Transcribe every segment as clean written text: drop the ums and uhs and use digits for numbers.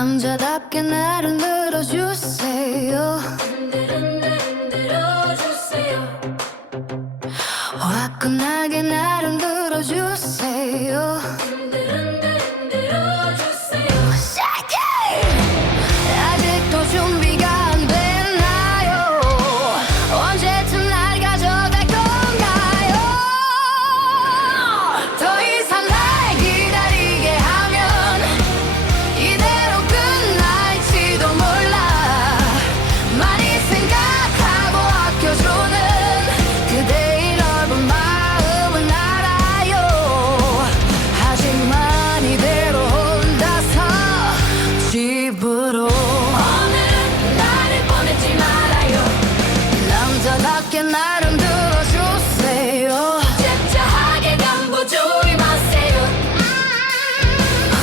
남자답게 나를 늘어주세요. 흔들어주세요. 화끈하게 나를 늘어주세요. 흔들어주세요. Shake it! 아직도 준비가 안 됐나요? 언제쯤 날 가져갈 건가요? 더 이상 날 기다리게 하면 이대로 끝날지도 몰라. 많이 생각하고 아껴주는 그대의 넓은 마음은 알아요. 하지만 이대로 혼자서 집으로 오늘은 나를 보내지 말아요. 남자답게 나를 들어주세요. 잽싸하게 간보지 마세요.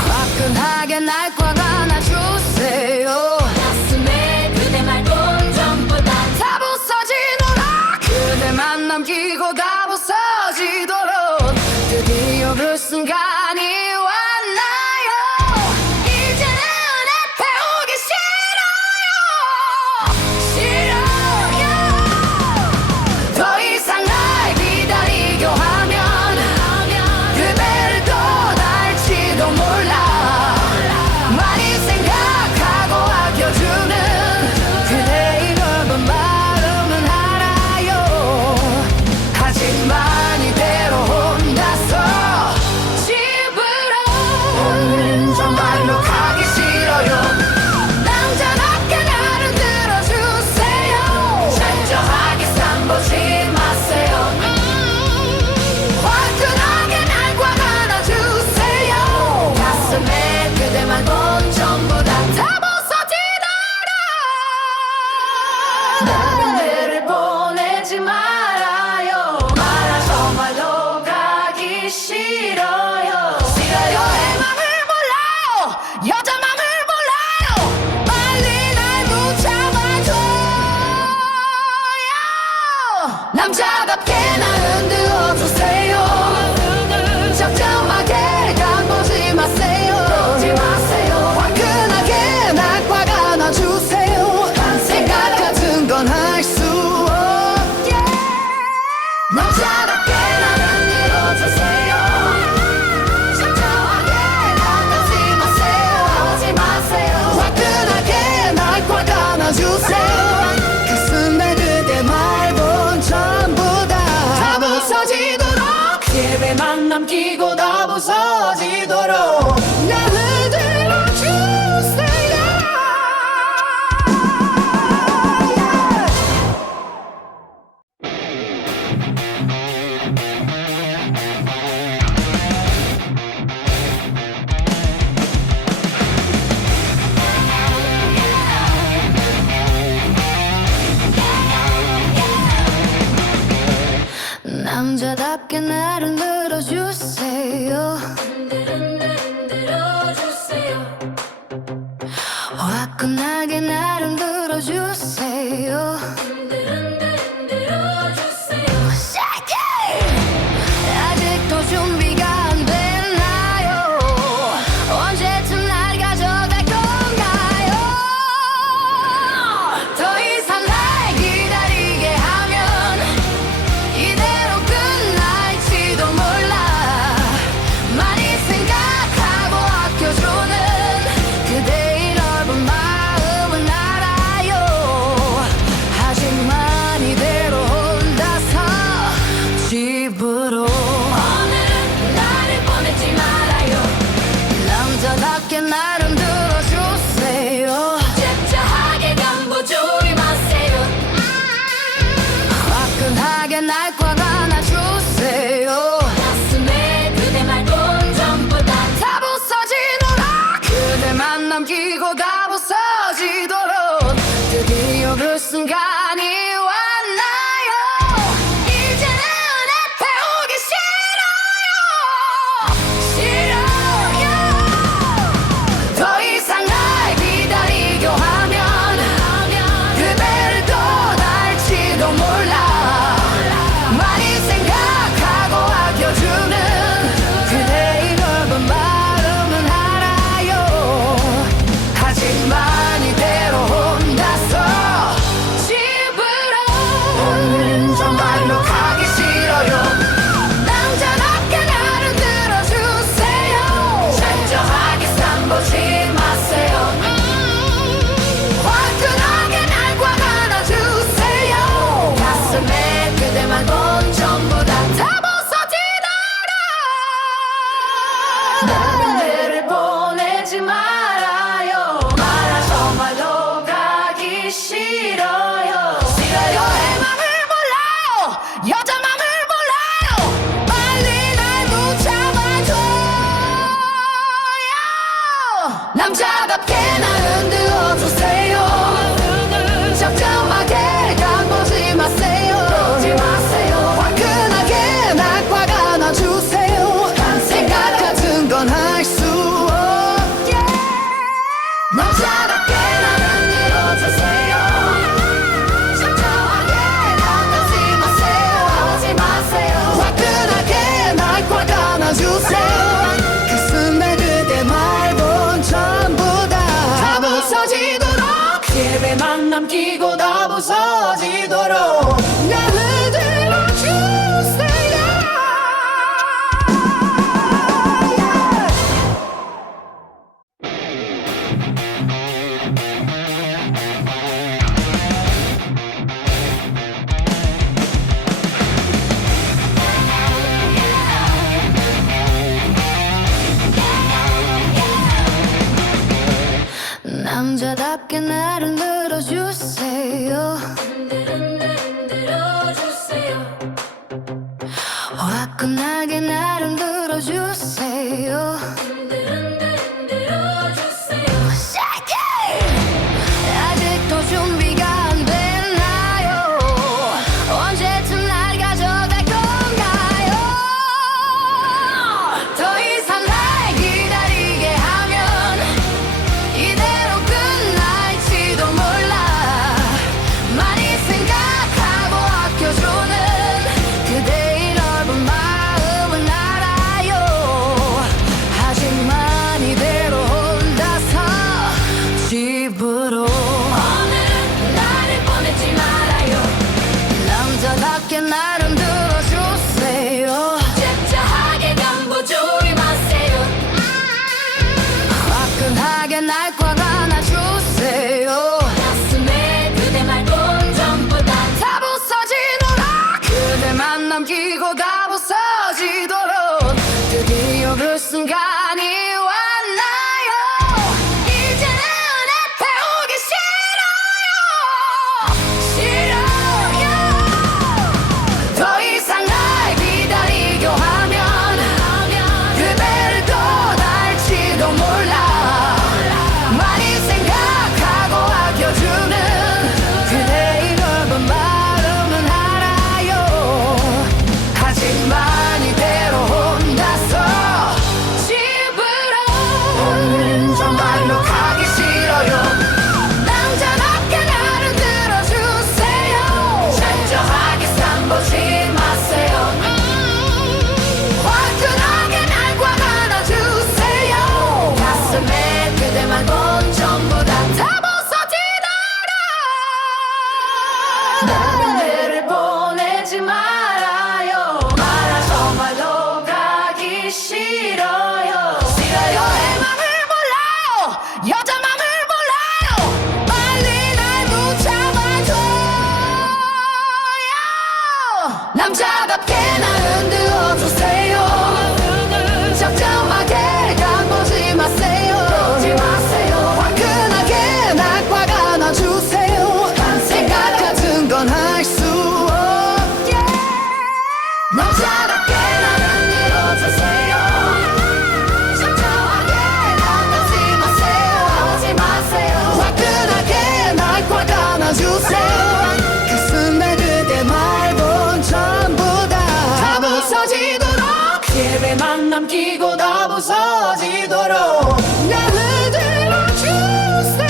화끈하게 날 꽉 안아주세요. 가슴에 그대 말곤 전부 다 부서지도록 그대만 남기고 다 부서지도록 드디어 그 순간이 왔나요? 이제는 애태우기 싫어요. 더 이상 날 기다리려 하면 그대를 떠날지도 몰라. 많이 생각하고 아껴주는 그대의 넓은 마음은 알아요. 하지만 이대로 혼자서 집으로 오늘은 정말로 가기 싫어요. 남자답게 나를 들어주세요. 철저하게 삼보지 마세요. 화끈하게 날 꽉 안아주세요. 가슴에 그대 말곤 전부 다 부서지도록 그대를 보내지 말아요. 정말로 가기 싫어요. 여의 맘을 몰라요. 여자 맘을 몰라요. 빨리 날 붙잡아줘요. 남자답게 날 흔들어주세요. 적정하게 간보지 마세요. 화끈하게 날 꽉 안아주세요. 생각 같은 건 할 수 없게 남자답게 날 흔들어주세요. 적정하게 간보지 마세요. 화끈하게 날 꽉 안아주세요. 가슴에 그대 말본 전부 다 부서지도록 그대만 남기고 다 부서지도록 나를 들어주세요. 남자답게 나를 늘어주세요. 흔들어주세요. 화끈하게 나를 늘어주세요. 흔들어주세요. Shake it! 아직도 준비가 안 됐나요? 언제쯤 날 가져갈 건가요? 더 이상 날 기다리게 하면 이대로 끝날지도 몰라. 많이 생각하고 아껴주는 그대의 넓은 마음은 알아요. 하지만 이대로 혼자서 집으로 오늘은 나를 보내지 말아요. 남자답게 나를 들어주세요. 잽싸하게 간보지 마세요. 화끈하게 날 꽉 안아주세요. 가슴에 그대 말곤 전부 다 부서지도록 그대만 남기고 다 부서지도록 드디어 그 순간이 왔나요? 이제는 애태우기 싫어요. 더 이상 남자답게 날 흔들어 주세요. 적정하게 가보지 마세요. 화끈하게 날 화가 나주세요. 생각 같은 건 할 수 없게 남자답게 날 흔들어 주세요. 적정하게 가보지 마세요. 화끈하게 날 화가 나주세요. 가슴에 그대 말 본 전부 다 부서지도록 예배만 남기고 다 부서지도록 날 흔들어 주세요. 남자답게 날 흔들어 주세요. 흔들어 주세요. 화끈하게 날 흔들어 주세요. 흔들어 주세요. Shake it! 아직도 준비가 안 됐나요? 언제쯤 날 가져갈 건가요? 더 이상 날 기다리게 하면 이대로 끝날지도 몰라. 많이 생각하고 아껴주는 그대의 넓은 마음은 알아요. 하지만 이대로 혼자서 집으로 오늘은 나를 보내지 말아요. 남자답게 날 흔들어 주세요. 잽싸하게 간보지 마세요. 화끈하게 날 화가 나주세요. 가슴에 그대 말곤 전부 다 다 부서지도록 그대만 남기고 다 부서지도록 드디어 그 순간이 왔나요? 이제는 애태우기 싫어요. 더 이상 날 기다리려 하면 그대를 떠날지도 몰라. 많이 생각하고 아껴주는 그대의 넓은 마음은 알아요. 하지만 이대로 혼자서 집으로 오늘은 정말로 가기 싫어요. 남자답게 날 흔들어 주세요. 철저하게 삼보지 마세요. 화끈하게 날 화가 나주세요. 가슴에 그대 말곤 전부 다 나를 보내지 말아요. 정말로 가기 싫어요. 내 맘을 몰라요. 여자 맘을 몰라요. 빨리 날 붙잡아줘요. 남자답게 날 흔들어 주세요. 적정하게 가보지 마세요. 화끈하게 날 화가 나주세요. 생각 같은 건 할 수 없게 남자답게 날 흔들어 주세요. 적정하게 가보지 마세요. 화끈하게 날 화가 나주세요. 가슴에 그대 말 본 전부 다 부서지도록 예배만 남기고 다 부서지도록 날 흔들어 주세요.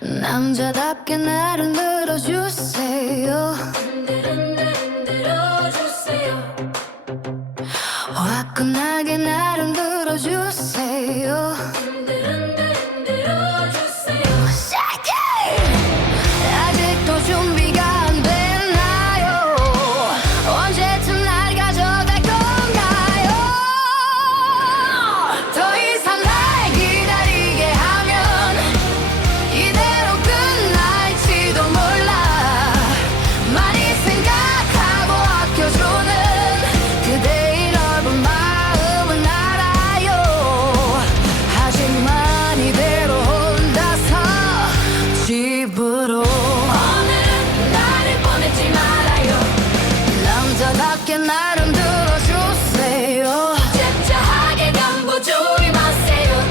남자답게 날 흔들어 주세요. 흔들어 주세요. 화끈하게 날 흔들어 주세요. 흔들어 주세요. Shake it! 아직도 준비가 안 됐나요? 언제쯤 날 가져갈 건가요? 더 이상 날 기다리게 하면 이대로 끝날지도 남자답게 나를 들어주세요. 짭짤하게 간보지 마세요.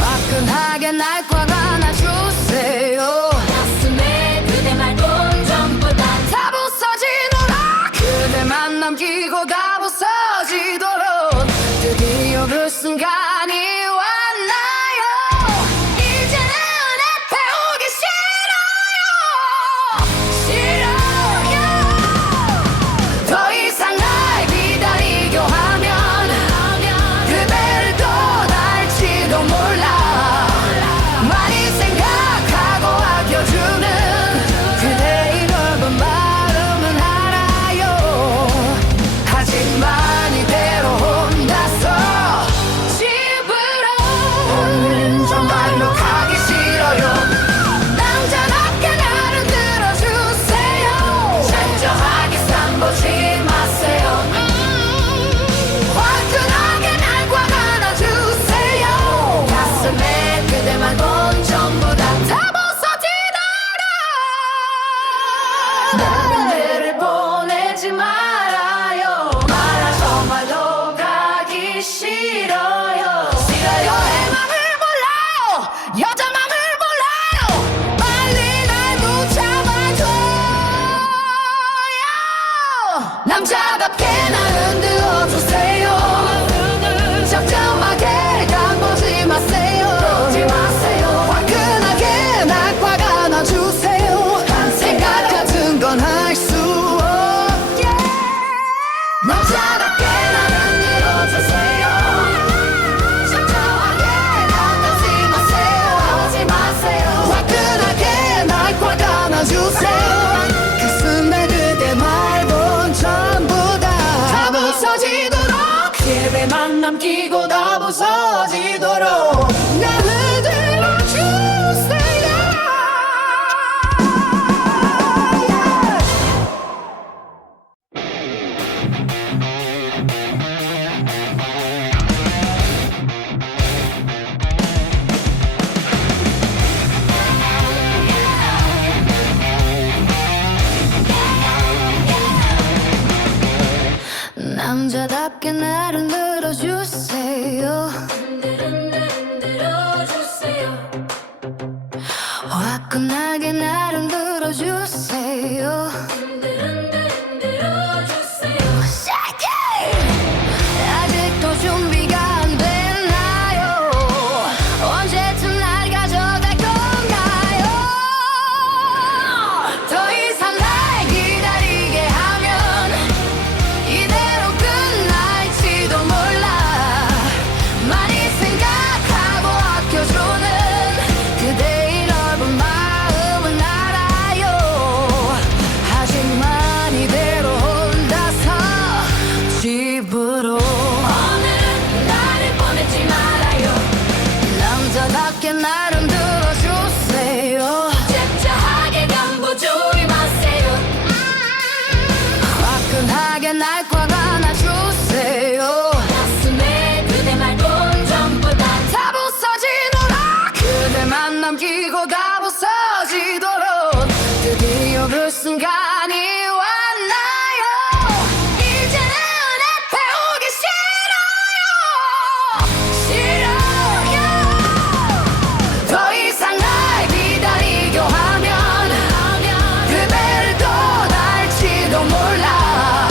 화끈하게 날 꽉 안아주세요. 가슴에 그대 말곤 전부 다 다 부서지도록 그대만 남기고 다 부서지도록 드디어 그 순간이 왔나요. 이제는 내 배우기 싫어요. 더 이상 날 기다리려 하면 그대를 떠날지도 몰라. 많이 생각하고 아껴주는 그대의 넓은 마음은 알아요. 하지만 이대로 혼자서 집으로 오늘은 정말로 가기 싫어요. 남자답게 나를 들어주세요. 짠짠하게 쌈보지 마세요. 화끈하게 날 꽉 안아주세요. 가슴에 그대 말곤 전부 다 다른 데를 보내지 말아요. 정말로 가기 싫어요. 내 맘을 몰라요. 여자 맘을 몰라요. 빨리 날 붙잡아줘요. 남자답게 날 흔들어주세요. 적정하게 간보지 마세요. 화끈하게 날 꽉 안아주세요. 생각 같은 건 할 수 없게 남자답게 날 흔들어주세요. 적정하게 간보지 마세요. 화끈하게 날 꽉 안아주세요. 그 순간 그대 말본 전부 다 부서지도록 그대만 남기고 다 부서지도록 나를 들어주세요. 남자답게 나를 들어주세요. 흔들어주세요. 화끈하게 나를 들어주세요. 흔들어주세요. Shake it! 아직도 준비가 안 됐나요? 언제쯤 날 가져갈 건가요? 더 이상 날 기다리게 하면 이대로 끝날지도 몰라. 많이 생각하고 아껴주는 그대의 넓은 마음은 알아요. 하지만 이대로 혼자서 집으로 오늘은 나를 보내지 말아요. 남자답게 나를 들어주세요. 짭짤하게 간보지 마세요. 화끈하게 날 꽉 안아주세요. 가슴에 그대 말곤 전부 다 다 부서지도록 그대만 남기고 다 부서지도록 드디어 그 순간이 왔나요. 이제는 내 배우기 싫어요. 더 이상 날 기다리려 하면 그대를 떠날지도 몰라.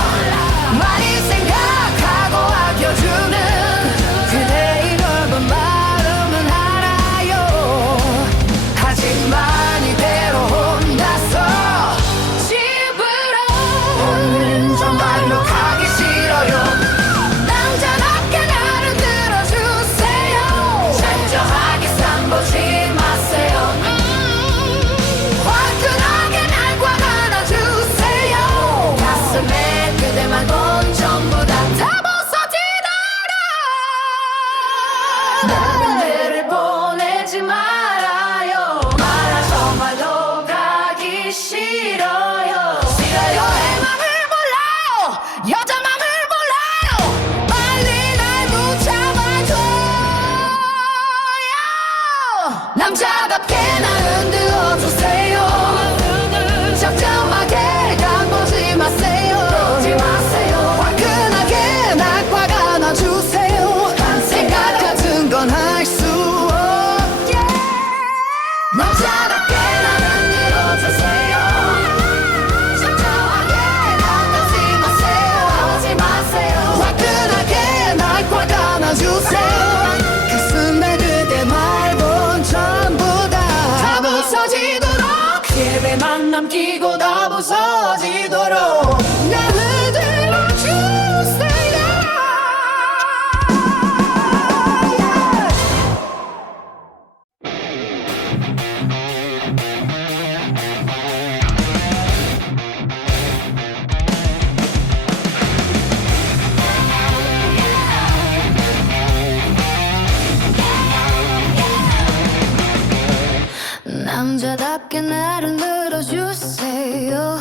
남자답게 나를 늘어주세요.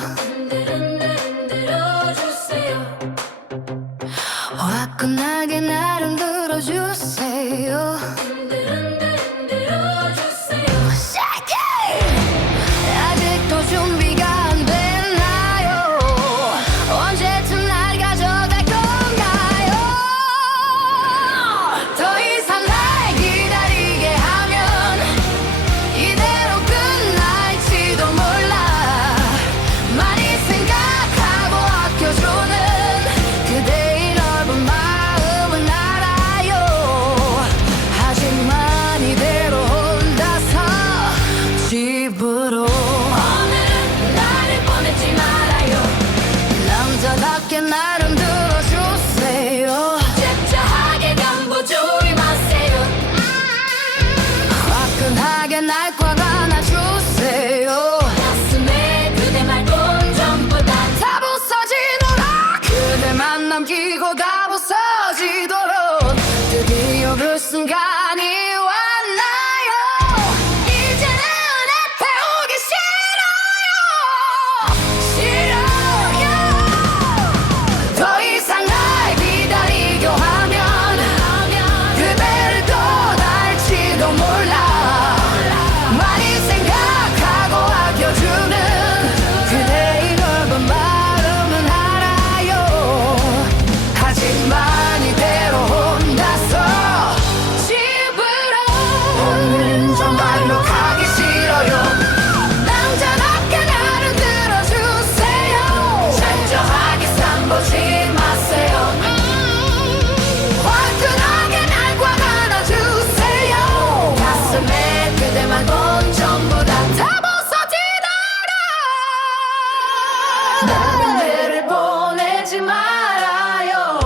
흔들어주세요. 화끈하게 나를 늘어주세요. 흔들어주세요. Shake it! 아직도 준비가 안 됐나요? 언제쯤 날 가져갈 건가요? 더 이상 날 기다리게 하면 이대로 끝날지도 몰라. 많이 생각하고 아껴주는 그대의 넓은 마음은 알아요. 하지만 이대로 혼자서 집으로 오늘은 나를 보내지 말아요. 남자답게 나를 들어주세요. 잽싸하게 경보주의 마세요. 화끈하게 날 꽉 안아주세요. 가슴에 그대 말곤 전부 다 다 부서지도록 그대만 남기고 다 부서지도록 드디어 그 순간이 왔나요? 이제는 배우기 싫어요. 더 이상 날 기다리려 하면 그대를 떠날지도 몰라. 많이 생각하고 아껴주는 그대의 넓은 마음은 알아요. 하지만 이대로 혼자서 집으로 오늘은 정말로 가기 싫어요. 남자답게 나를 들어주세요. 철저하게 삼보지 마세요. 화끈하게 날 꽉 안아주세요. 가슴에 그대만 본 전부 다 부서지도록 나를 보내지 말아요.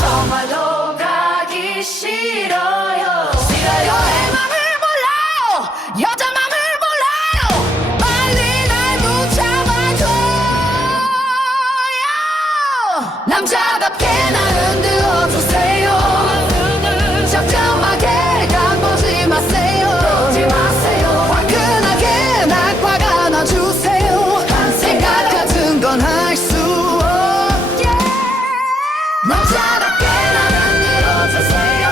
정말로 가기 싫어요. 내 맘을 몰라요. 여자 맘을 몰라요. 빨리 날 붙잡아줘요. 남자답게 날 흔들어주세요. 적정하게 가보지 마세요. 화끈하게 날 꽉 안아주세요. 생각 같은 건 할 수 없게 남자답게 날 흔들어주세요.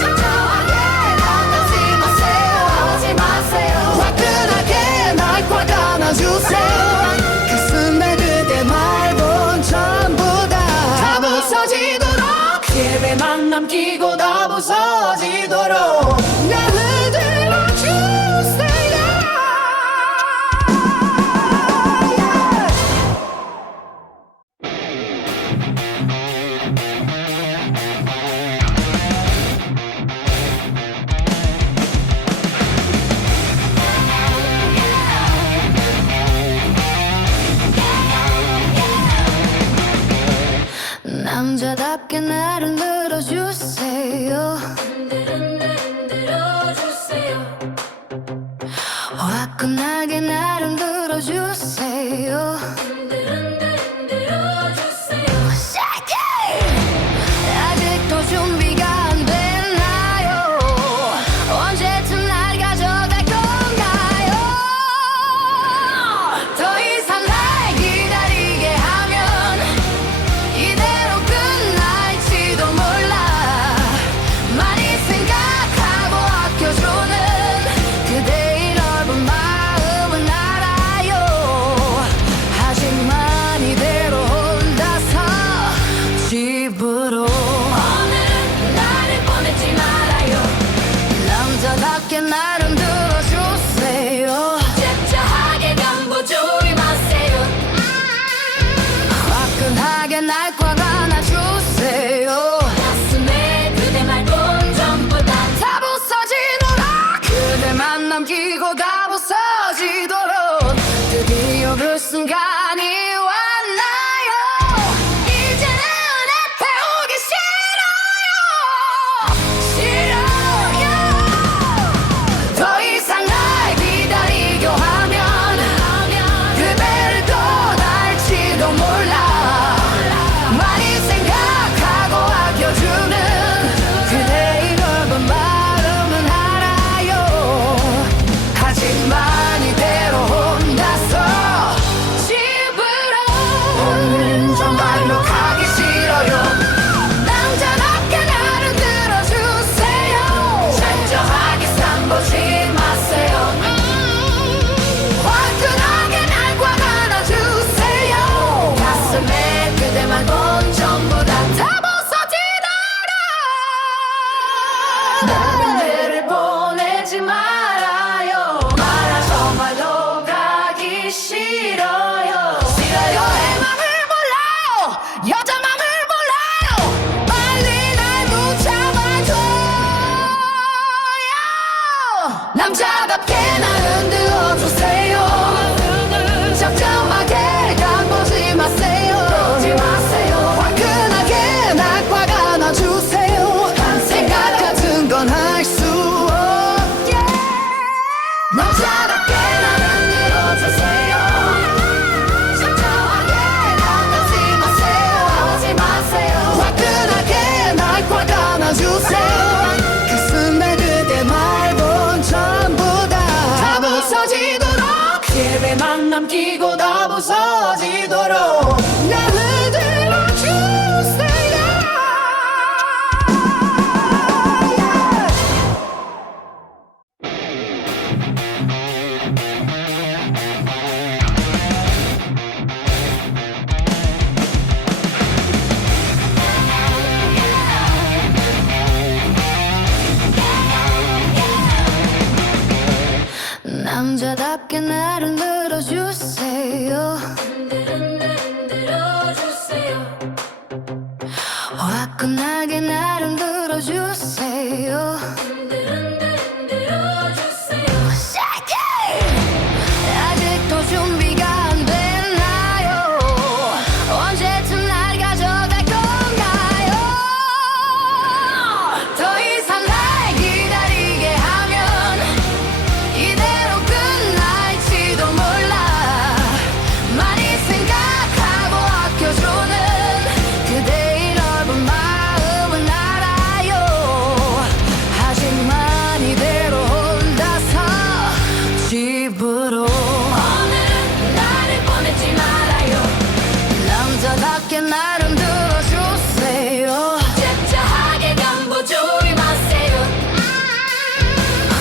적정하게 가보지 마세요. 화끈하게 날 꽉 안아주세요. 가슴에 그대 말본 전부 다 부서지도록 그대만 남기고 다 부서지도록 나를 들어주세요. 남자답게 나를 늘어주세요. 흔들어주세요. 화끈하게 나를 늘어주세요. 흔들어주세요. Shake it! 아직도 준비가 안 됐나요? 언제쯤 날 가져갈 건가요? 더 이상 날 기다리게 하면 이대로 끝날지도 몰라. 많이 생각하고 아껴주는 그대의 넓은 마음은 알아요. 하지만 이대로 혼자서 집으로 오늘은 나를 보내지 말아요. 남자답게 나를 들어주세요. 잽싸하게 경보주의 마세요. 화끈하게 날 꽉 안아주세요. 가슴에 그대 말곤 전부 다 부서지도록 그대만 남기고 다 부서지도록 드디어 그 순간이 왔나요? 이제는 배우기 싫어요. 더 이상 날 기다리려 하면 그대를 떠날지도 몰라. 남자답게 나를 들어주세요. 잽싸하게 경보 주의 마세요.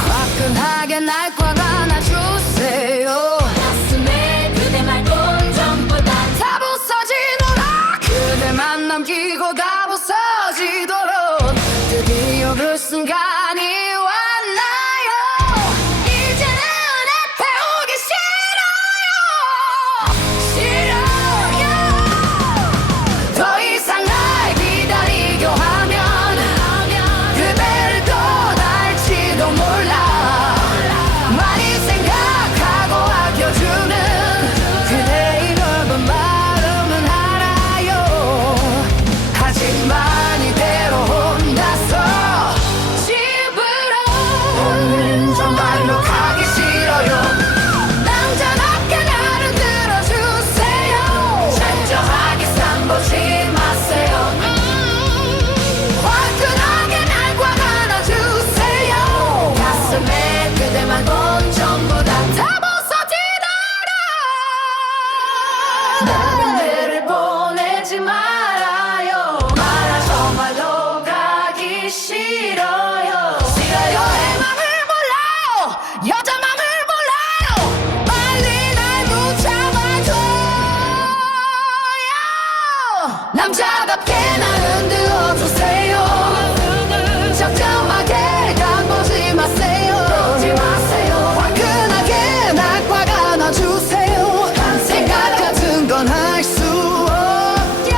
화끈하게 날 꽉 안아주세요. 가슴에 그대 말곤 전부 다 다 부서지도록 그대만 남기고 다 부서지도록 드디어 그 순간이 왔나요. 이제는 내 배우기 싫어요. 더 이상 날 기다리려 하면 그대를 떠날지도 몰라. 많이 생각하고 아껴주는 그대의 넓은 마음은 알아요. 하지만 이대로 혼자서 집으로 오늘은 정말로 가기 싫어요. 남자답게 나를 들어주세요. 철저하게 삼보지 마세요. 화끈하게 날 꽉 안아주세요. 가슴에 그대만 본 전부 다 부서지도록 나를 보내지 말아요. 말아 정말로 가기 싫어요. 싫어요의 맘을 몰라요. 여자 맘을 몰라요. 빨리 날 붙잡아줘요. 남자답게 날 흔들어주세요. 적정하게 가보지 마세요. 화끈하게 날 꽉 안아주세요. 생각 같은 건 할 수 없게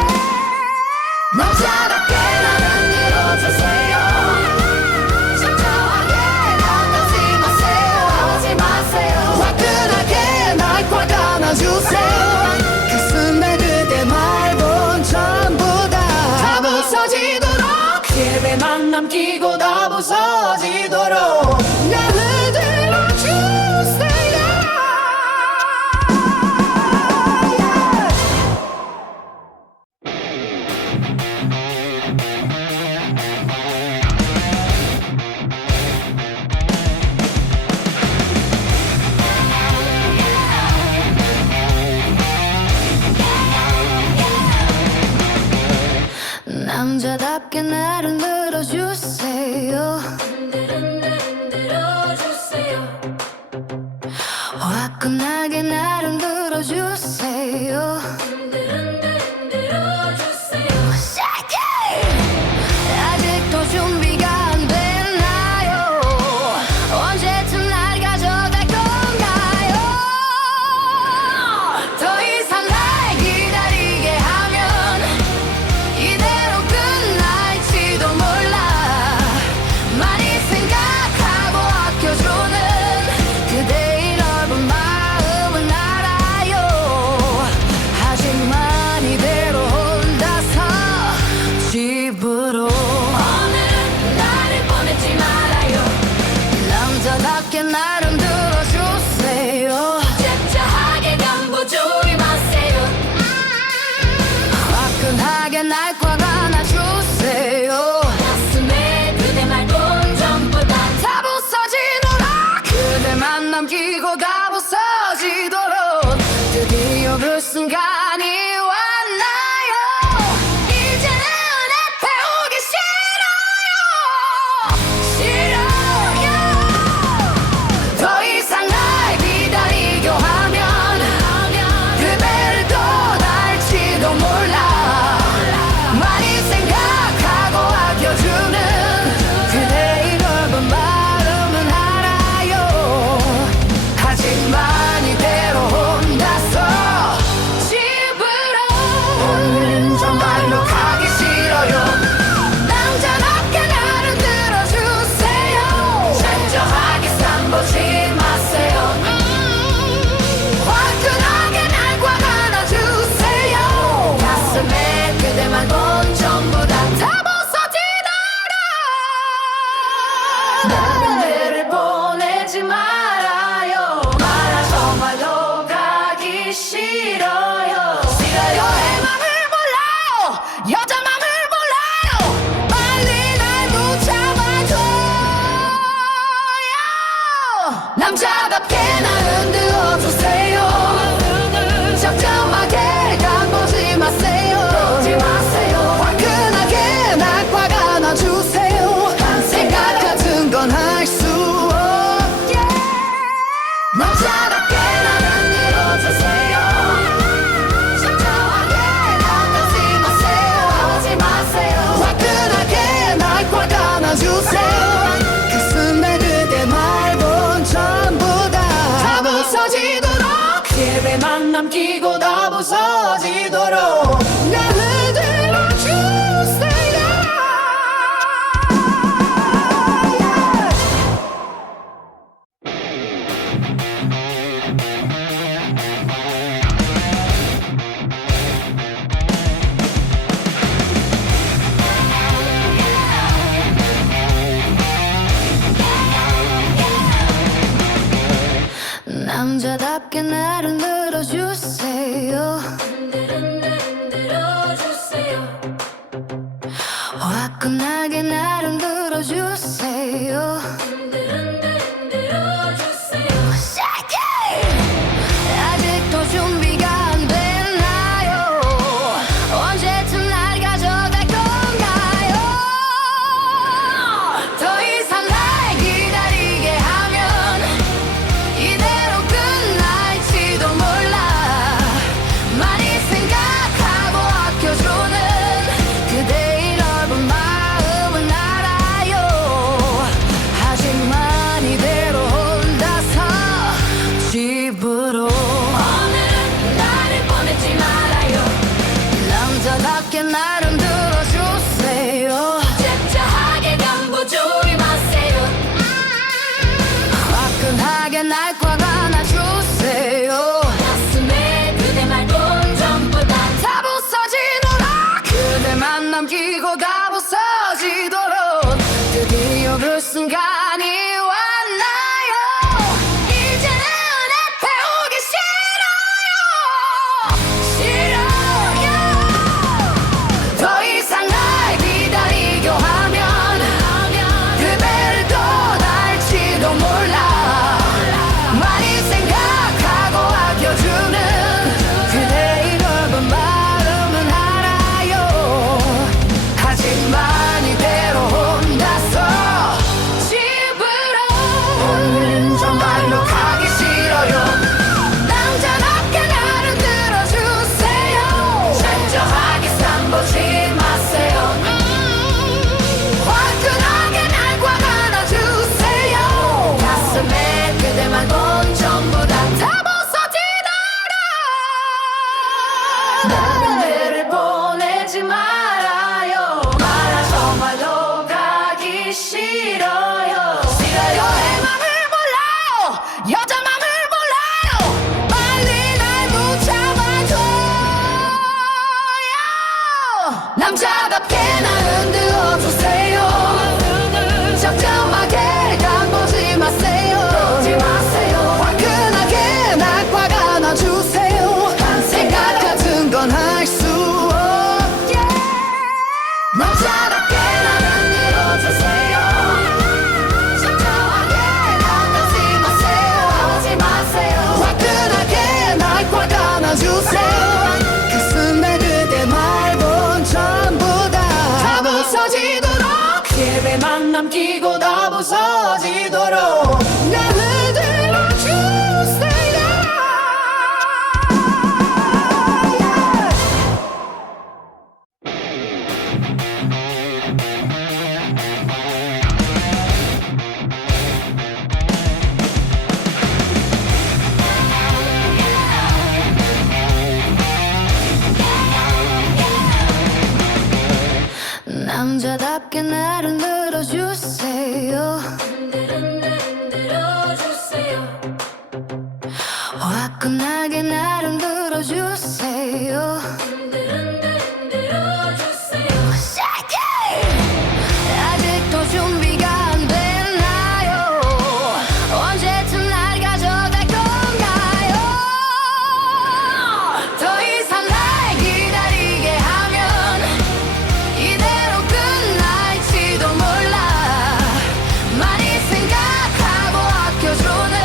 남자답게 날 흔들어주세요. 적정하게 가보지 마세요. 화끈하게 날 꽉 안아주세요. 가슴에 그대 말본 전부 다 부서지도록 그대만 남기고 다 부서지도록 나를 들어주세요. 남자답게 나를 들어주세요. 흔들어주세요. 화끈하게 나를 들어주세요. 흔들어주세요. Shake it! 아직도 준비가 안 됐나요? 언제쯤 날 가져갈 건가요? 더 이상 날 기다리게 하면 이대로 끝날지도 몰라. 많이 생각하고 아껴주는 그대의 넓은 마음은 알아요. 하지만 이대로 혼자서 집으로 오늘은 나를 보내지 말아요. 남자답게 나를 들어주세요. 잽싸하게 경보 주의 마세요. 화끈하게 날 꽉 안아주세요. 가슴에 그대 말곤 전부 다 부서지도록 그대만 남기고 다 부서지도록 드디어 그 순간이 왔나요. 이제는 내 배우기 싫어요. 더 이상 날 기다리려 하면 그대를 떠날지도 몰라. 남자답게 날 흔들어주세요. 적정하게 간보지 마세요. 화끈하게 날 화가 나주세요. 생각 같은 건 할 수 없게 남자답게 날 흔들어주세요. 적정하게 간보지 마세요. 화끈하게 날 화가 나주세요. 그 순간 그대 말본 전부 다 부서지도록 예배만 남기고 다 부서지도록 날 흔들어주세요. 남자답게 날 흔들어주세요. 흔들어주세요. 화끈하게 날 흔들어주세요. 흔들어주세요. Shake it! 아직도 준비가 안 됐나요? 언제쯤 날 가져갈 건가요? 더 이상 날 기다리게 하면 이대로 끝날지도 몰라. 많이 생각하고 아껴주는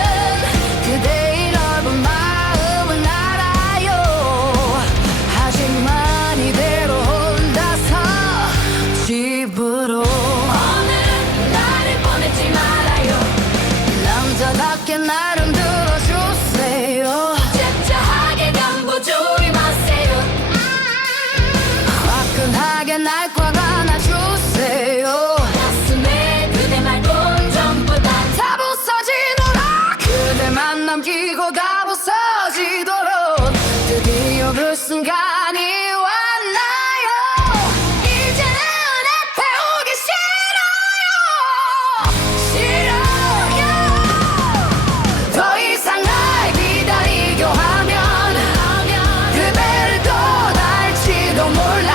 그대의 넓은 마음은 알아요. 하지만 이대로 혼자서 집으로 오늘은 나를 보내지 말아요. 남자답게 날 흔들어주세요. 짭짤하게 견보지 마세요. 화끈하게 날 화가 나주세요. 가슴에 그대 말곤 전부 다 부서지도록 그대만 남기고 다 부서지도록 드디어 그 순간이 왔나요? 이제는 애태우기 싫어요. 더 이상 날 기다리려 하면 그대를 떠날지도 몰라.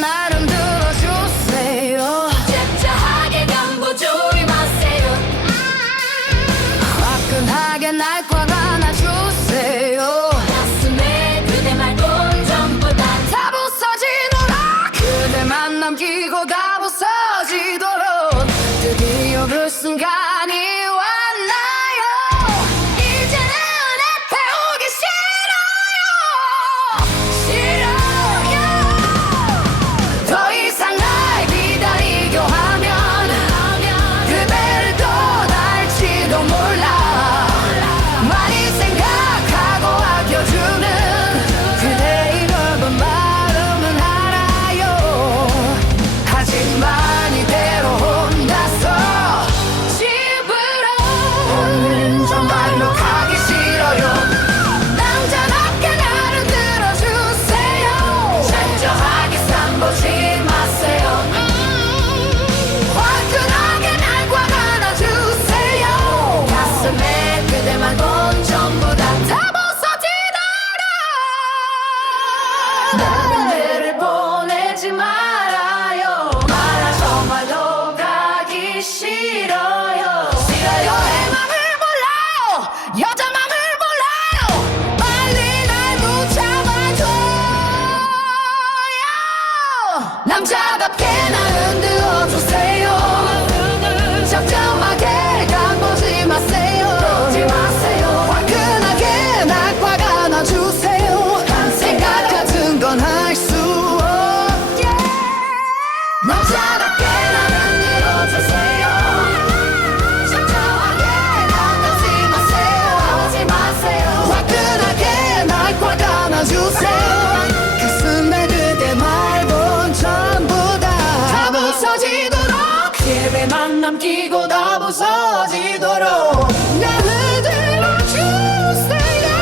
날 흔들어 주세요. 잽싸하게 경고 조심하세요. 화끈하게 날 꽉 안아주세요. 가슴에 그대 말곤 전부 다 다 부서지도록 그대만 남기고 다 부서지도록 드디어 그 순간이 왔나요. 이제는 앞에 오기 싫어요. 더 이상 날 기다리려 하면 그대를 떠날지도 몰라. 많이 생각하고 아껴주는 그대의 넓은 마음은 알아요. 하지만 이대로 혼자서 집으로 오늘은 정말로 가기 싫어요. 남자답게 나를 들어주세요. 철저하게 쌈보지 마세요. 화끈하게 날 꽉 안아주세요. 가슴에 그대만 본 전부 다 부서지도록 나를 보내지 말아요. 말아 정말로 가기 싫어요. 싫어요의 맘을 몰라요. 여자 맘을 몰라요. 빨리 날 붙잡아줘요. 남자답게 날 흔들어 주세요. 적정하게 가보지 마세요. 화끈하게 날 꽉 안아주세요. 생각 같은 건 할 수 없게 남자답게 날 흔들어 주세요. 적정하게 가보지 마세요. 화끈하게 날 꽉 안아주세요. 가슴에 그대 말본 전부 다 부서지도록 기회만 남기고 다 부서지도록 나를 들어주세요.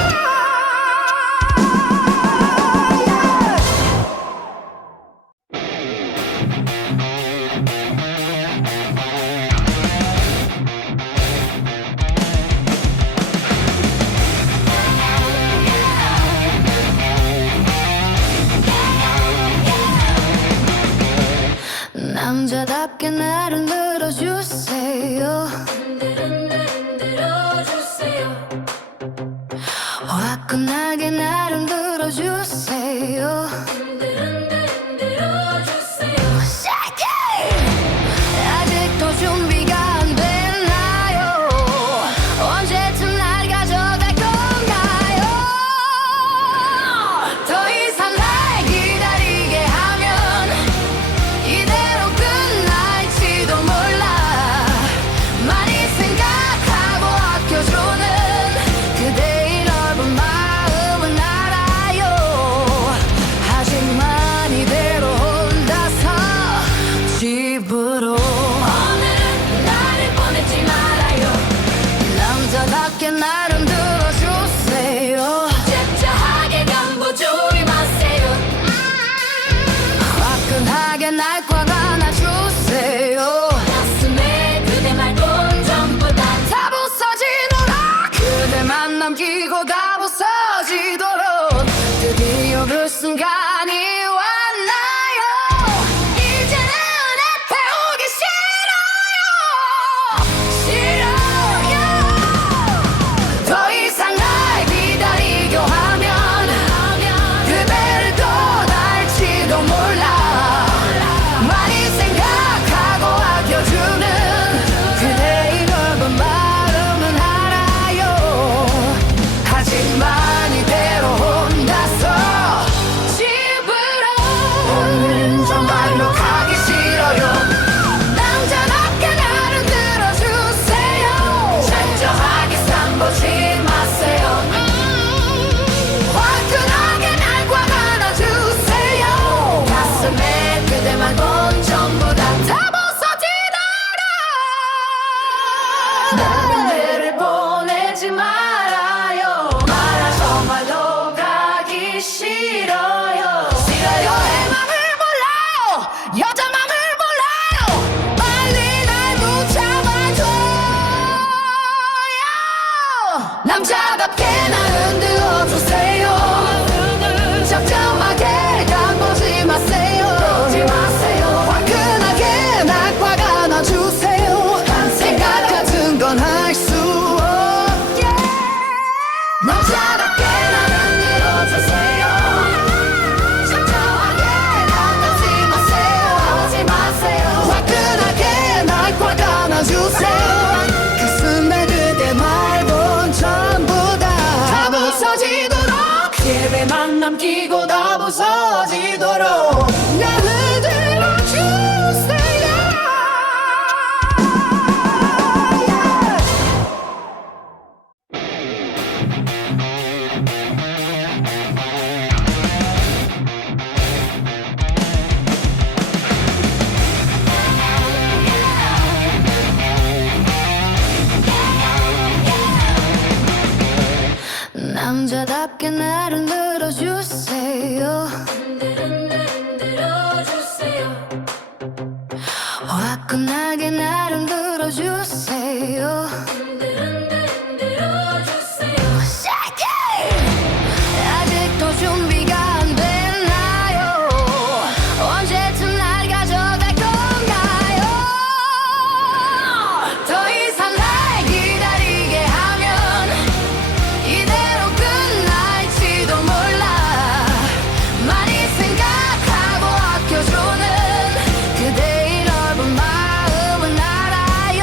남자답게 날 흔들어 주세요. 흔들어 주세요. 화끈하게 날 흔들어 주세요. 흔들어 주세요. Shake it! 아직도 준비가 안 됐나요? 언제쯤 날 가져갈 건가요? 더 이상 날 기다리게 하면 이대로 끝날지도 몰라. 많이 생각하고 아껴주는 그대의 넓은 마음은 알아요. 하지만 이대로 혼자서 집으로 오늘은 나를 보내지 말아요. 남자답게 날 흔들어 주세요. 잽싸하게 경고 조심하세요. 화끈하게 날 꽉 안아주세요. 가슴에 그대 말곤 전부 다 부서지도록 그대만 남기고 다 부서지도록 드디어 그 순간이 왔나요. 이제는 앞에 오기 싫어요. 더 이상 날 기다리려 하면 그대를 떠날지도 몰라. 많이 생각하고 아껴주는 그대의 넓은 마음은 알아요. 하지만 이대로 혼자서 집으로 오늘은 정말로 가기 싫어요. 남자답게 나를 들어주세요. 철저하게 쌈보지 마세요. 화끈하게 날 꽉 안아주세요. 가슴에 그대만 본 전부 다 부서지도록 나를 보내지 말아요. 말아 정말로 가기 싫어요. 싫어요의 맘을 몰라요. 여자 맘을 몰라요. 빨리 날 붙잡아줘요. 남자답게 날 흔들어 주세요. 적정하게 가보지 마세요. 부서지도록 나를 들어주세요. 남자답게 나를 늘어주세요. 흔들어주세요. 화끈하게 나를 늘어주세요. 흔들어주세요. Shake it! 아직도 준비가 안 됐나요? 언제쯤 날 가져갈 건가요? 더 이상 날 기다리게 하면 이대로 끝날지도 몰라. 많이 생각하고 아껴주는 그대의 넓은 마음은 알아요.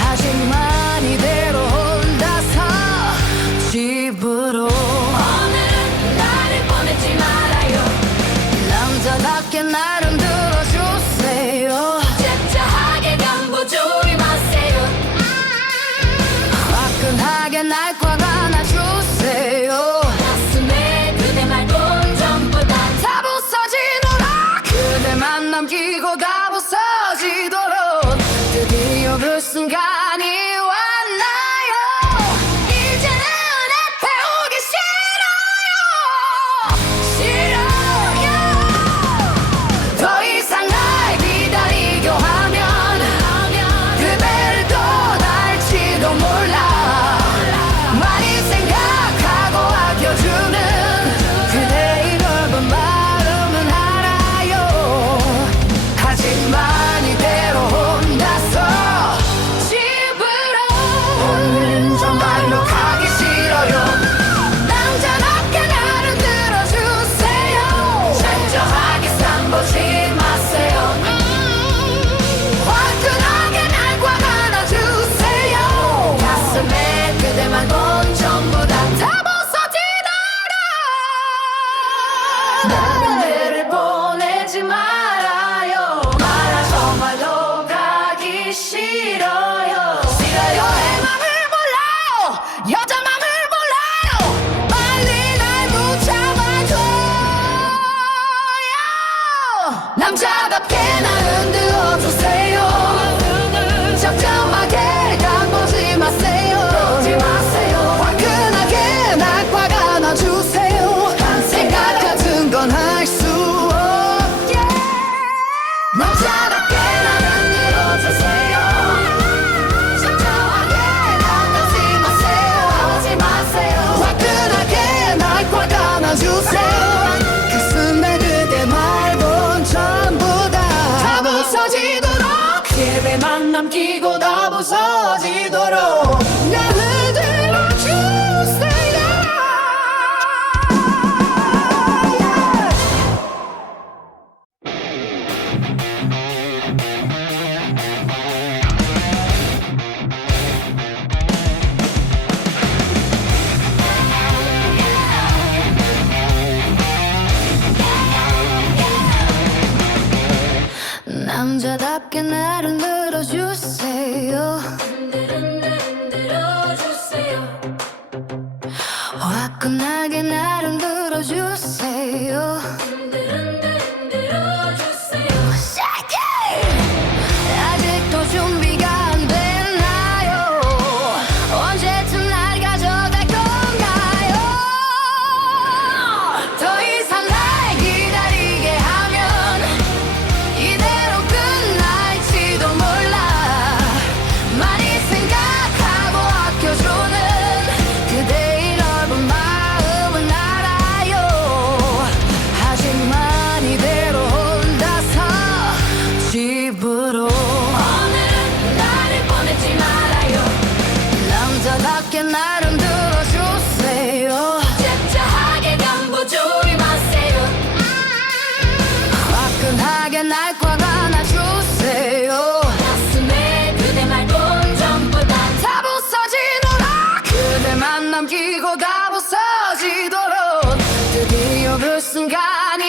하지만 이대로 혼자서 집으로 오늘은 나를 보내지 말아요. 남자답게 나를 들어주세요. 짭짤하게 경고주의 마세요. 화끈하게 날 꽉 안아주세요. 가슴에 그대 말고 전부 다 다 부서지도록 그대만 남기고 다 부서지도록 드디어 그 순간이 왔나요? 이제는 앞에 오기 싫어요. 더 이상 날 기다리려 하면 그대를 떠날지도 몰라. 많이 생각하고 아껴주는 그대의 넓은 마음은 알아요. 하지만 이대로 혼자서 집으로 오늘은 정말로 가기 싫어요. 남자답게 나를 들어주세요. 철저하게 쌈보지 마세요. 화끈하게 날 꽉 안아주세요. 가슴에 그대만 본 전부 다 부서지도록 나를 보내지 말아요. 말아 정말로 가기 싫어요. 싫어요의 맘을 몰라요. 여자 맘을 몰라요. 빨리 날 붙잡아줘요. 남자답게 날 흔들어주세요. 적정하게 가보지 마세요. 화끈하게 날 꽉 안아주세요. 생각 같은 건 할 수 없게 남자답게 날 흔들어주세요. 적정하게 가보지 마세요. 화끈하게 날 꽉 안아주세요. 가슴에 그대 말본 전부 다 부서지도록 그대만 남기고 다 부서지도록 나를 들어주세요. 남자답게 나를 늘어주세요. 흔들어주세요. 화끈하게 나를 늘어주세요. 흔들어주세요. Shake it! 아직도 준비가 안 됐나요? 언제쯤 날 가져갈 건가요? 더 이상 날 기다리게 하면 이대로 끝날지도 몰라. 많이 생각하고 아껴주는 그대의 넓은 마음은 알아요. 하지만 이대로 혼자서 집으로 오늘은 나를 보내지 말아요. 남자답게 나를 들어주세요. 짭짤하게 경고주의 마세요. 화끈하게 날 꽉 안아주세요. 가슴에 그대 말고 전부 다 다 부서지도록 그대만 남기고 다 부서지도록 드디어 그 순간이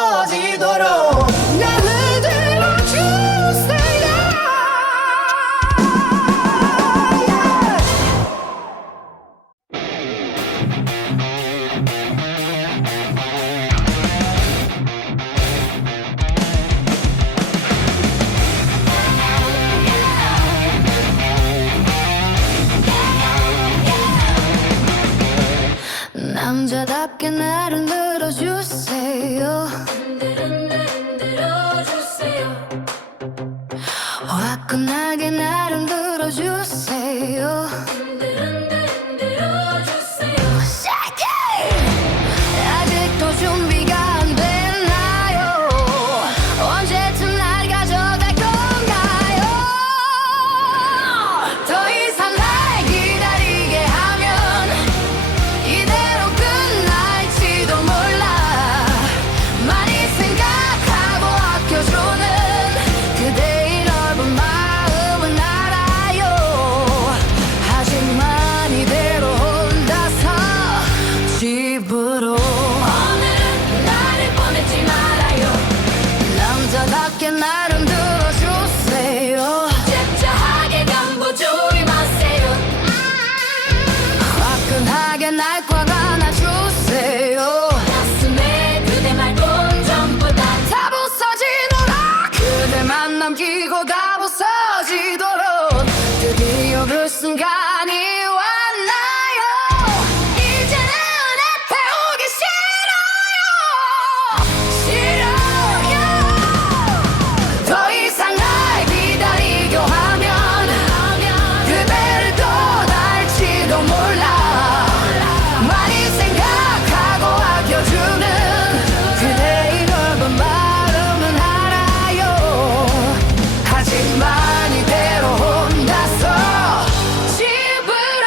부서지도록 나를 들어주세요. 남자답게 나를 늘어주세요. 흔들어주세요. 화끈하게 나를 늘어주세요. 흔들어주세요. Shake it! 아직도 준비가 안 됐나요? 언제쯤 날 가져갈 건가요? 더 이상 날 기다리게 하면 이대로 끝날지도 몰라. 많이 생각하고 아껴주는 그대의 넓은 마음은 알아요. 하지만 이대로 혼자서 집으로 오늘은 나를 보내지 말아요. 남자답게 나를 들어주세요. 잽싸하게 경고주의 마세요. 화끈하게 날 꽉 안아주세요. 가슴에 그대 말곤 전부 다 다 부서지도록 그대만 남기고 다 부서지도록 드디어 그 순간이 왔나요? 이제는 앞에 오기 싫어요. 더 이상 날 기다리려 하면 그대를 떠날지도 몰라. 많이 생각하고 아껴주는 그대의 넓은 마음은 알아요. 하지만 이대로 혼자서 집으로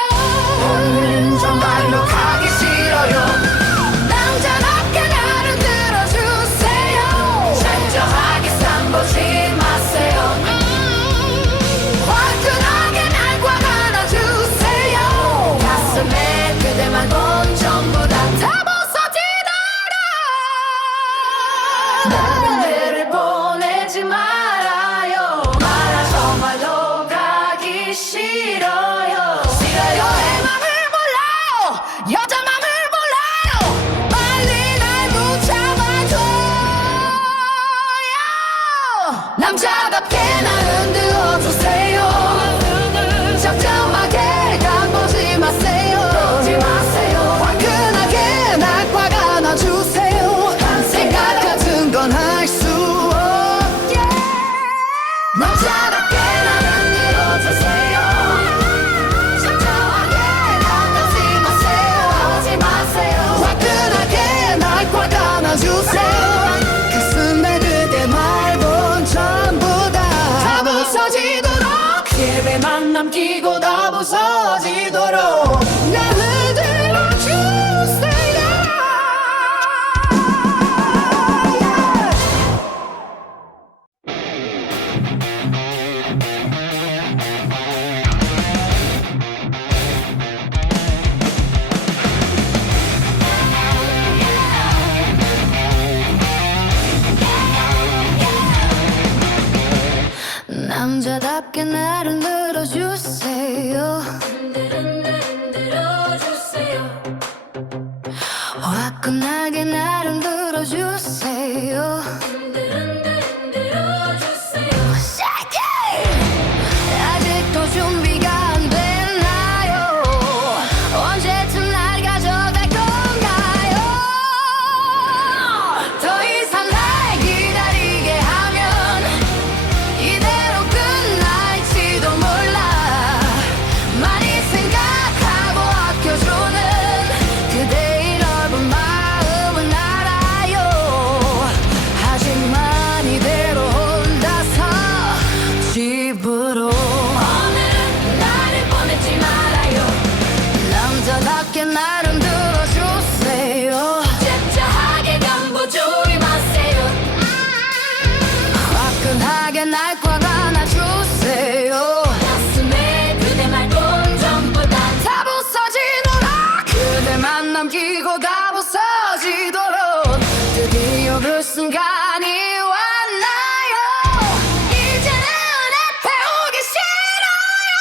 오늘은 정말로 가기 싫어요. 남자답게 나를 들어주세요. 철저하게 쌈보지 마세요. 화끈하게 날 꽉 안아주세요. 가슴에 그대만 본 전부 다 부서지도록 나를 보내지 말아요. 말아 정말로 가기 싫어요. 내 맘을 몰라요. 여자 맘을 몰라요. 빨리 날 붙잡아줘요. 남자답게 날 흔들어주세요. 적정하게 가보지 마세요. 화끈하게 날 꽉 안아주세요. 생각 같은 건 할 수 없게 남자답게 날 흔들어주세요. 적정하게 가보지 마세요. 화끈하게 날 꽉 안아주세요. 가슴에 그대 말본 전부 다 부서지도록 그대만 남기고 다 부서지도록 나를 들어주세요. 남자답게 나를 늘어주세요. 흔들어주세요. 화끈하게 나를 늘어주세요. 흔들어주세요. Shake it! 아직도 준비가 안 됐나요? 언제쯤 날 가져갈 건가요? 더 이상 날 기다리게 하면 이대로 끝날지도 몰라. 순간이 왔나요? 이제는 내 배우기 싫어요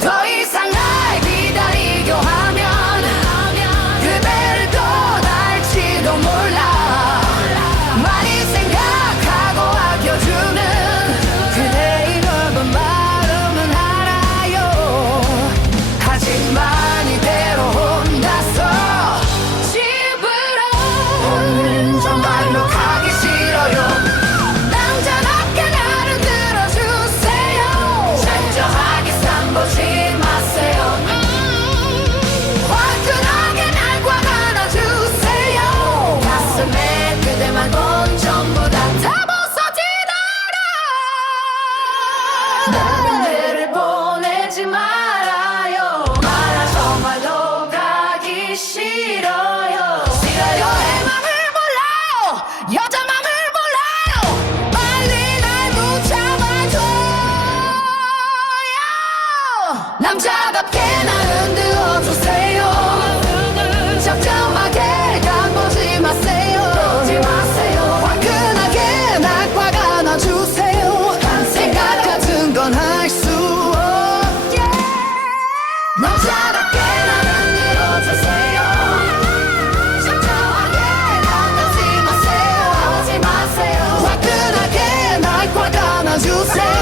더 이상 날 기다리려 하면 그대를 떠날지도 몰라 많이 생각하고 아껴주는 그대의 넓은 마음은 알아요 하지만 이대로 혼자서 집으로 오늘은 정말로 가기 싫어요 남자답게 나를 들어주세요 철저하게 삼보지 마세요 화끈하게 날 꽉 안아주세요 가슴에 그대만 본 전부 다 부서지도록 그대를 보내지 말아요 말아 정말로 가기 싫어요 여의 맘을 몰라요 여자 맘을 몰라요 빨리 날 붙잡아줘요 남자답게 날 흔들어주세요 적정하게 간보지 마세요 화끈하게 날 꽉 안아주세요 생각 같은 건 할 수 없게 남자답게 날 흔들어주세요 적정하게 간보지 마세요 화끈하게 날 꽉 안아주세요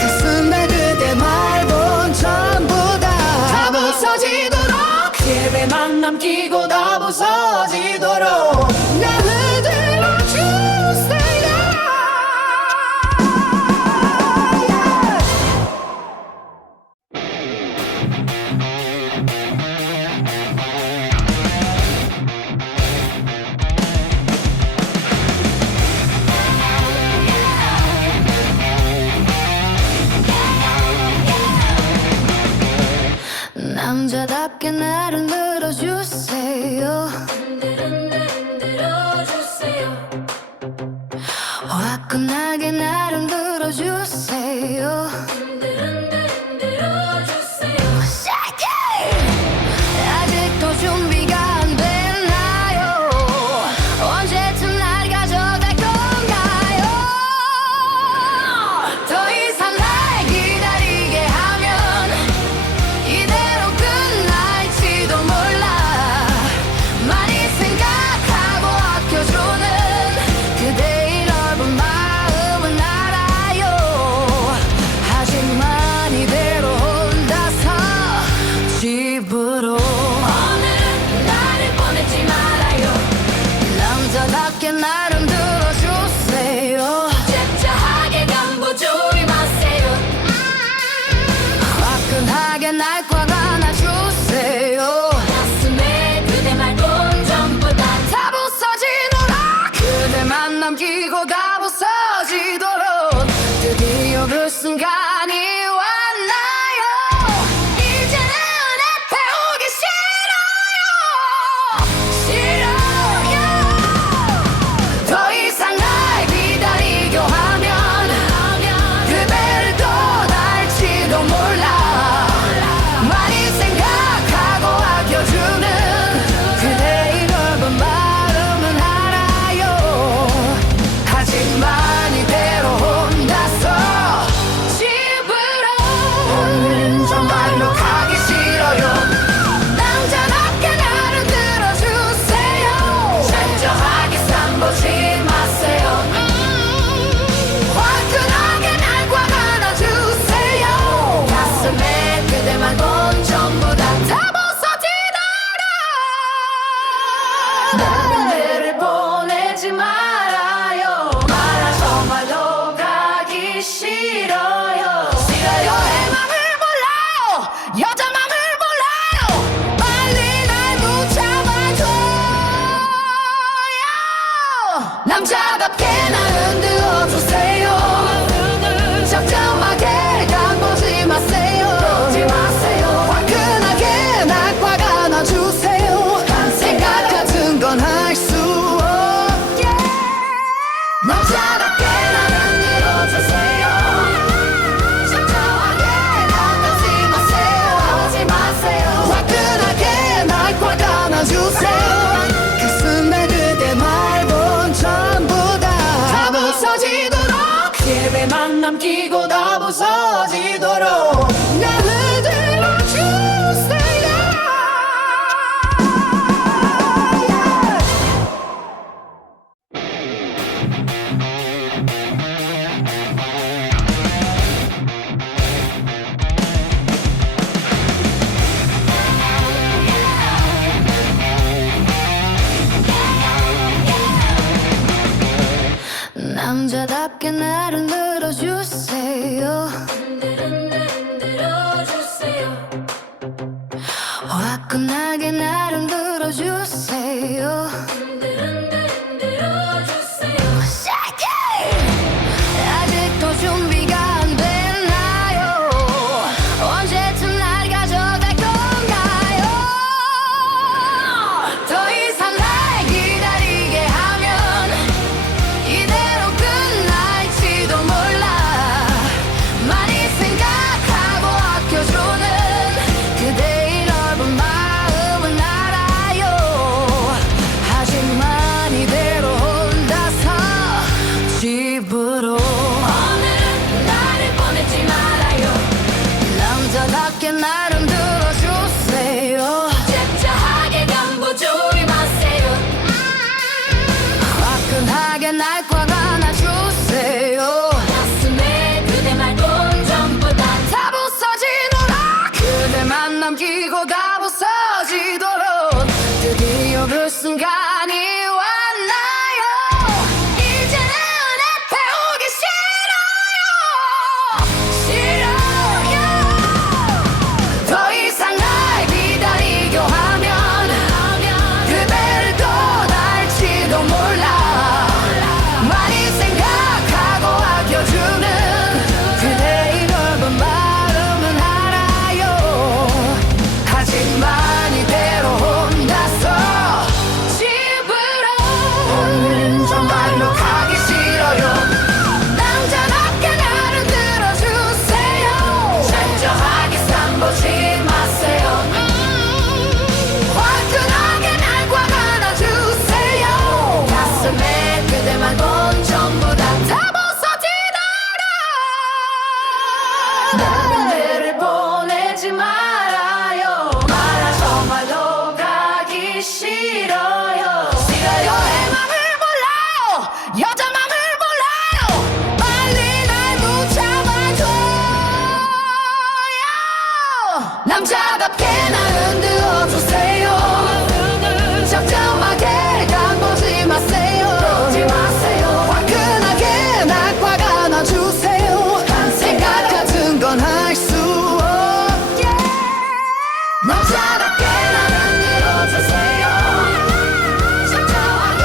가슴에 그대 말 본 전부 다 부서지도록 그대만 남기고 다 부서지도록 나를 들어주세요 남자답게 나를 늘어주세요 흔들어주세요 화끈하게 나를 늘어주세요 흔들어주세요 아직도 준비가 안 됐나요 언제쯤 날 가져갈 건가요 더 이상 날 기다리게 하면 이대로 끝날지도 몰라 많이 생각하고 아껴주는 그대의 넓은 마음은 알아요 하지만 이대로 혼자서 집으로 오늘은 나를 보내지 말아요 남자답게 나를 들어주세요 철저하게 간보지 마세요 화끈하게 날 꽉 안아주세요 가슴에 그대 말본 전부 다 다 부서지도록 그대만 남기고 다 부서지도록 드디어 그 순간이 왔나요 이제는 내 배우기 싫어요 더 이상 날 기다리려 하면 그대를 떠날지도 몰라 많이 생각하고 아껴주는 그대의 넓은 마음은 알아요 하지만 이대로 혼자서 집으로 오늘은 정말로 가기 싫어요 남자답게 나를 들어주세요 철저하게 삼보지 마세요 화끈하게 날 꽉 안아주세요 가슴에 그대만 본 전부 다 부서지도록 그대를 보내지 말아요 말아 정말로 가기 싫어요 여의 맘을 몰라요 여자 맘을 몰라요 빨리 날 붙잡아줘요 남자답게 날 흔들어주세요 적정하게 간보지 마세요 화끈하게 날 꽉 안아주세요 생각 같은 건 할 수 없게 남자답게 날 흔들어주세요 적정하게 간보지 마세요 화끈하게 날 꽉 안아주세요 남자답게 나를 늘어주세요. 흔들어주세요. 화끈하게 나를 늘어주세요. 흔들어주세요. Shake it! 아직도 준비가 안 됐나요? 언제쯤 날 가져갈 건가요? 더 이상 날 기다리게 하면 이대로 끝날지도 몰라. 많이 생각하고 아껴주는 그대의 넓은 마음은 알아요. 하지만 이대로 혼자서 집으로 오늘은 나를 보내지 말아요. 남자답게 나를 들어주세요. 잽싸하게 간보조리 마세요. 화끈하게 날 꽉 안아주세요. 가슴에 그대 말곤 전부 다 다 부서지도록 그대만 남기고 다 부서지도록 드디어 그 순간이 왔나요? 이제는 앞에 오기 싫어요. 더 이상 날 기다리려 하면 그대를 떠날지도 몰라. 많이 생각하고 아껴주는 그대의 넓은 마음은 알아요. 하지만 이대로 혼자서 집으로 오늘은 정말로 가기 싫어요. 남자답게 나를 들어주세요. 철저하게 삼보지 마세요. 화끈하게 날 꽉 안아주세요. 가슴에 그대 말곤 전부 다 다 부서지도록 그대를 보내지 말아요. 정말로 가기 싫어요. 여의 맘을 몰라요. 여자 맘을 몰라요. 빨리 날 붙잡아줘요. 남자답게 날 흔들어주세요. 적정하게 간보지 마세요. 화끈하게 날 꽉 안아주세요. 생각 같은 건 할 수 없게 남자답게 날 흔들어주세요. 적정하게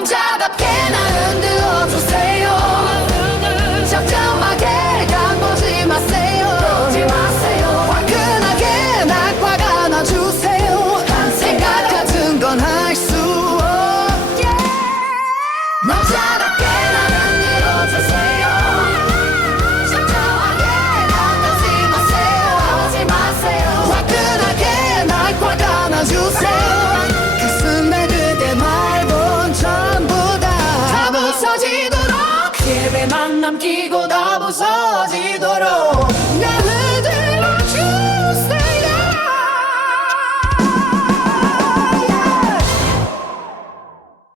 남자답게 나 흔들